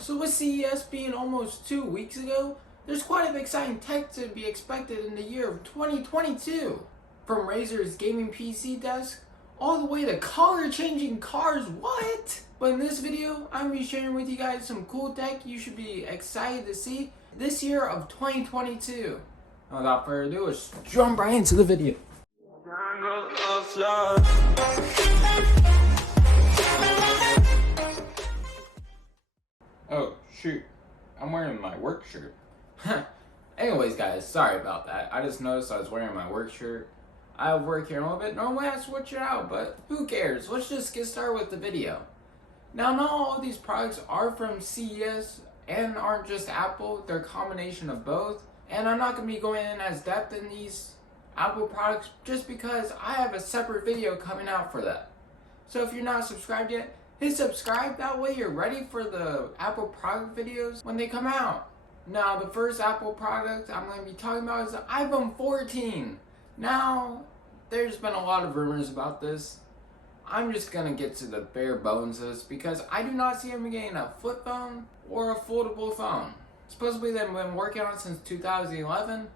So with CES being almost 2 weeks ago, there's quite a bit of exciting tech to be expected in the year of 2022. From Razer's gaming PC desk, all the way to color-changing cars, what? But in this video, I'm going to be sharing with you guys some cool tech you should be excited to see this year of 2022. Without further ado, let's jump right into the video. Oh, shoot. I'm wearing my work shirt. Anyways, guys, sorry about that. I just noticed I was wearing my work shirt. I have work here in a little bit. Normally I switch it out, but who cares? Let's just get started with the video. Now, not all of these products are from CES and aren't just Apple. They're a combination of both. And I'm not going to be going in as depth in these Apple products just because I have a separate video coming out for that. So if you're not subscribed yet, hit subscribe. That way you're ready for the Apple product videos when they come out. Now, the first Apple product I'm going to be talking about is the iPhone 14. Now, there's been a lot of rumors about this. I'm just going to get to the bare bones of this because I do not see them getting a flip phone or a foldable phone. Supposedly they've been working on it since 2011,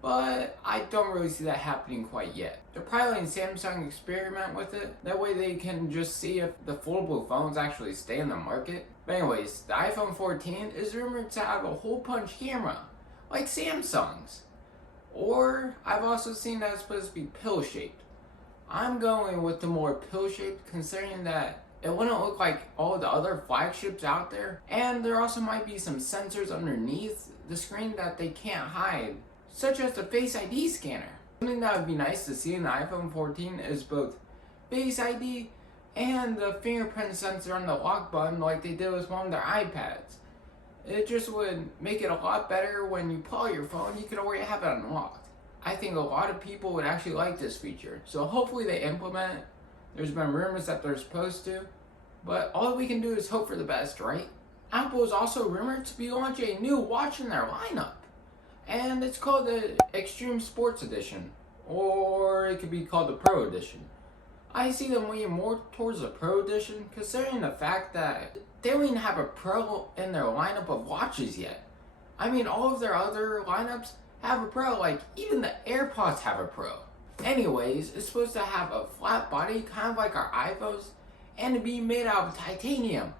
but I don't really see that happening quite yet. They're probably letting Samsung experiment with it. That way they can just see if the foldable phones actually stay in the market. But anyways, the iPhone 14 is rumored to have a hole punch camera, like Samsung's. Or I've also seen that it's supposed to be pill-shaped. I'm going with the more pill-shaped, considering that it wouldn't look like all the other flagships out there. And there also might be some sensors underneath the screen that they can't hide, such as the Face ID scanner. Something that would be nice to see in the iPhone 14 is both Face ID and the fingerprint sensor on the lock button like they did with one of their iPads. It just would make it a lot better when you pull out your phone, you could already have it unlocked. I think a lot of people would actually like this feature, so hopefully they implement it. There's been rumors that they're supposed to, but all we can do is hope for the best, right? Apple is also rumored to be launching a new watch in their lineup, and it's called the Extreme Sports Edition, or it could be called the Pro Edition. I see them leaning more towards the Pro Edition, considering the fact that they don't even have a Pro in their lineup of watches yet. I mean, all of their other lineups have a Pro, like even the AirPods have a Pro. Anyways, it's supposed to have a flat body, kind of like our iPhones, and to be made out of titanium.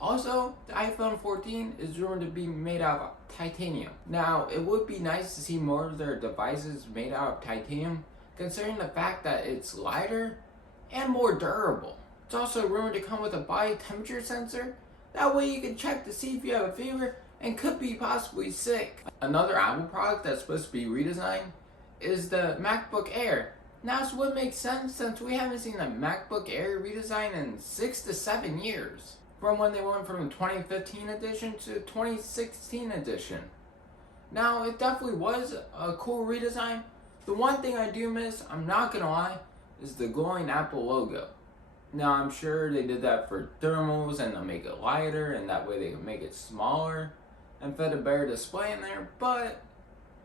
Also, the iPhone 14 is rumored to be made out of titanium. Now, it would be nice to see more of their devices made out of titanium, considering the fact that it's lighter and more durable. It's also rumored to come with a body temperature sensor. That way you can check to see if you have a fever and could be possibly sick. Another Apple product that's supposed to be redesigned is the MacBook Air. Now, this would make sense since we haven't seen a MacBook Air redesign in 6 to 7 years. From when they went from the 2015 edition to the 2016 edition. Now, it definitely was a cool redesign. The one thing I do miss, I'm not gonna lie, is the glowing Apple logo. Now, I'm sure they did that for thermals and to make it lighter, and that way they can make it smaller and fit a better display in there, but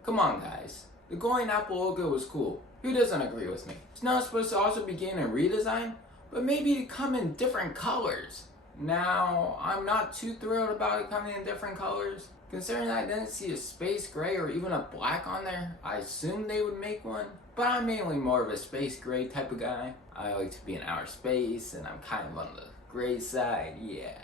come on, guys. The glowing Apple logo was cool. Who doesn't agree with me? It's now supposed to also be getting a redesign, but maybe to come in different colors. Now, I'm not too thrilled about it coming in different colors. Considering I didn't see a space gray or even a black on there, I assumed they would make one. But I'm mainly more of a space gray type of guy. I like to be in outer space, and I'm kind of on the gray side, yeah.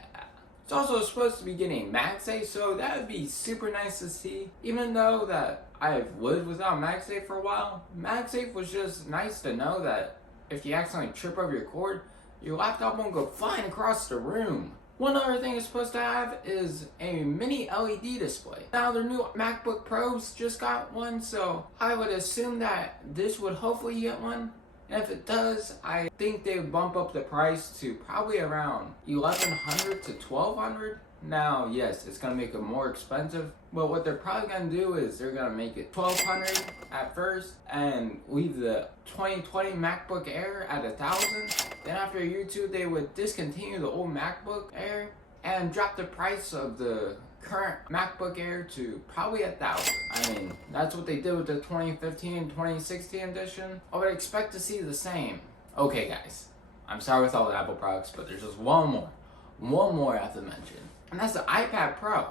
It's also supposed to be getting MagSafe, so that would be super nice to see. Even though that I've lived without MagSafe for a while, MagSafe was just nice to know that if you accidentally trip over your cord, your laptop won't go flying across the room. One other thing it's supposed to have is a mini LED display. Now, their new MacBook Pros just got one, so I would assume that this would hopefully get one. And if it does, I think they would bump up the price to probably around $1,100 to $1,200. Now, yes, it's going to make it more expensive, but what they're probably going to do is they're going to make it $1,200 at first and leave the 2020 MacBook Air at $1,000. Then after a year or two, they would discontinue the old MacBook Air and drop the price of the current MacBook Air to probably $1,000. I mean, that's what they did with the 2015 and 2016 edition. I would expect to see the same. Okay, guys, I'm sorry with all the Apple products, but there's just one more I have to mention. and that's the iPad Pro.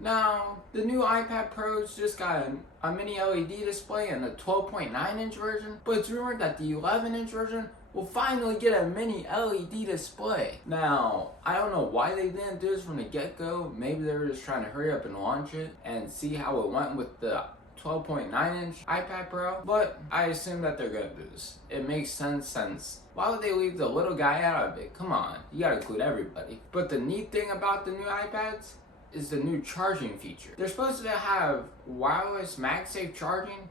Now, the new iPad Pros just got a mini LED display and a 12.9-inch version, but it's rumored that the 11-inch version will finally get a mini LED display. Now, I don't know why they didn't do this from the get-go. Maybe they were just trying to hurry up and launch it and see how it went with the 12.9-inch iPad Pro, but I assume that they're gonna do this. It makes sense since why would they leave the little guy out of it? Come on, you gotta include everybody. But the neat thing about the new iPads is the new charging feature. They're supposed to have wireless MagSafe charging,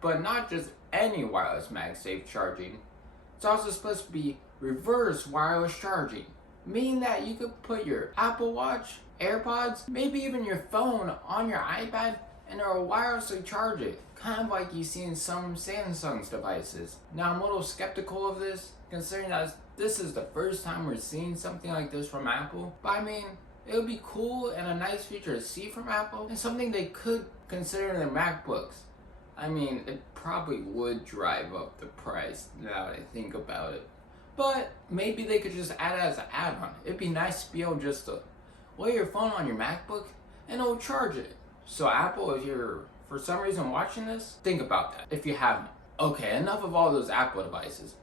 but not just any wireless MagSafe charging. It's also supposed to be reverse wireless charging, meaning that you could put your Apple Watch, AirPods, maybe even your phone on your iPad and it'll wirelessly charge it, kind of like you see in some Samsung's devices. Now, I'm a little skeptical of this, considering that this is the first time we're seeing something like this from Apple. But I mean, it would be cool and a nice feature to see from Apple, and something they could consider in their MacBooks. I mean, it probably would drive up the price now that I think about it. But maybe they could just add it as an add-on. It'd be nice to be able just to lay your phone on your MacBook and it'll charge it. So Apple, if you're for some reason watching this, think about that if you haven't. Okay, enough of all those Apple devices.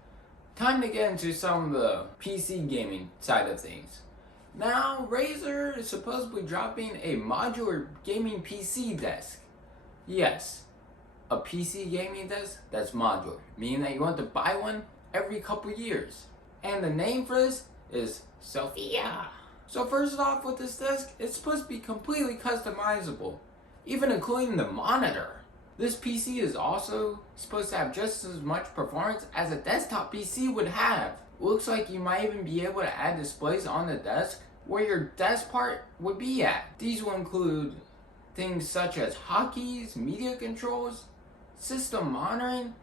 Time to get into some of the PC gaming side of things. Now, Razer is supposedly dropping a modular gaming PC desk. Yes, a PC gaming desk that's modular, meaning that you want to buy one every couple years. And the name for this is Sophia. So first off, with this desk, it's supposed to be completely customizable, even including the monitor. This PC is also supposed to have just as much performance as a desktop PC would have. Looks like you might even be able to add displays on the desk where your desk part would be at. These will include things such as hotkeys, media controls, system monitoring,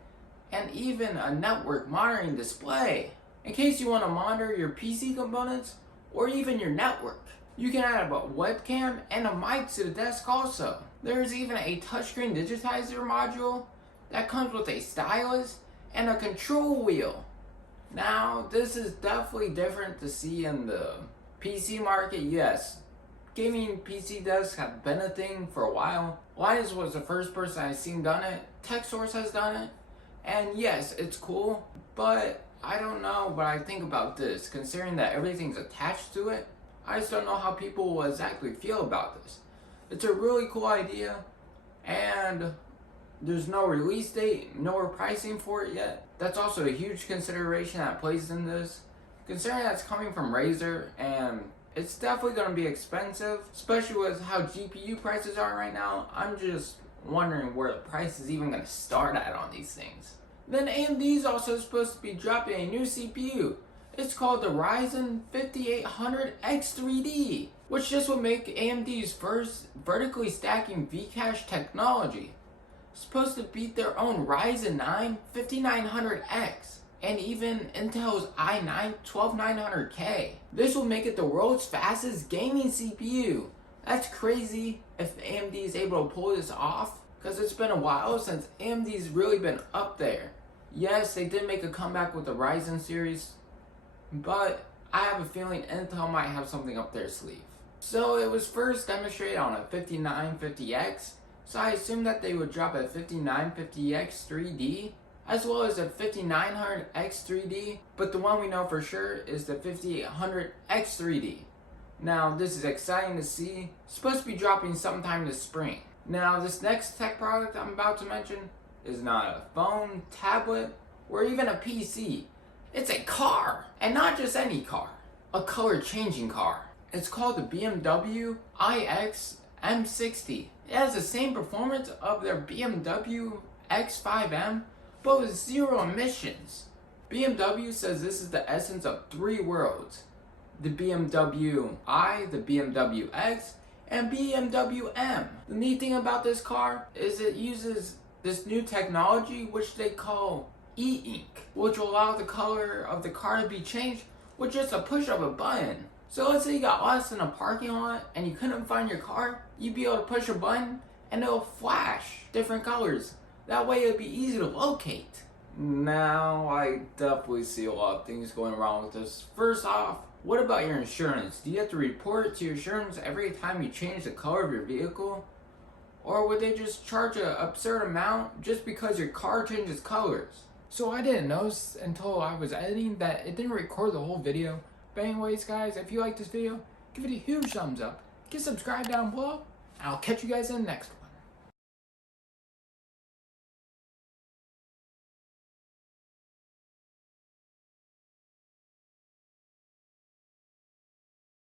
and even a network monitoring display. In case you want to monitor your PC components or even your network. You can add a webcam and a mic to the desk also. There's even a touchscreen digitizer module that comes with a stylus and a control wheel. Now, this is definitely different to see in the PC market. Yes, gaming PC desks have been a thing for a while. Linus was the first person I've seen done it. TechSource has done it. And yes, it's cool, but I don't know what I think about this, considering that everything's attached to it. I just don't know how people will exactly feel about this. It's a really cool idea, and there's no release date, no pricing for it yet. That's also a huge consideration that plays in this, considering that's coming from Razer, and it's definitely going to be expensive, especially with how GPU prices are right now. I'm just wondering where the price is even going to start at on these things. Then AMD is also supposed to be dropping a new CPU. It's called the Ryzen 5800X3D, which just would make AMD's first vertically stacking V-Cache technology. It's supposed to beat their own Ryzen 9 5900X and even Intel's i9 12900K. This will make it the world's fastest gaming CPU. That's crazy if AMD is able to pull this off, because it's been a while since AMD's really been up there. Yes, they did make a comeback with the Ryzen series, but I have a feeling Intel might have something up their sleeve. So it was first demonstrated on a 5950X, so I assumed that they would drop a 5950X 3D, as well as a 5900X 3D, but the one we know for sure is the 5800X 3D. Now, this is exciting to see. It's supposed to be dropping sometime this spring. Now, this next tech product I'm about to mention is not a phone, tablet, or even a PC. It's a car, and not just any car, a color-changing car. It's called the BMW iX M60. It has the same performance of their BMW X5M, but with zero emissions. BMW says this is the essence of three worlds: the BMW i, the BMW X, and BMW M. The neat thing about this car is it uses this new technology which they call e-ink, which will allow the color of the car to be changed with just a push of a button. So let's say you got lost in a parking lot and you couldn't find your car, you'd be able to push a button and it'll flash different colors. That way it'd be easy to locate. Now, I definitely see a lot of things going wrong with this. First off, What about your insurance? Do you have to report to your insurance every time you change the color of your vehicle? Or would they just charge an absurd amount just because your car changes colors? So I didn't notice until I was editing that it didn't record the whole video. But anyways guys, if you like this video, give it a huge thumbs up. Get subscribed down below. And I'll catch you guys in the next one.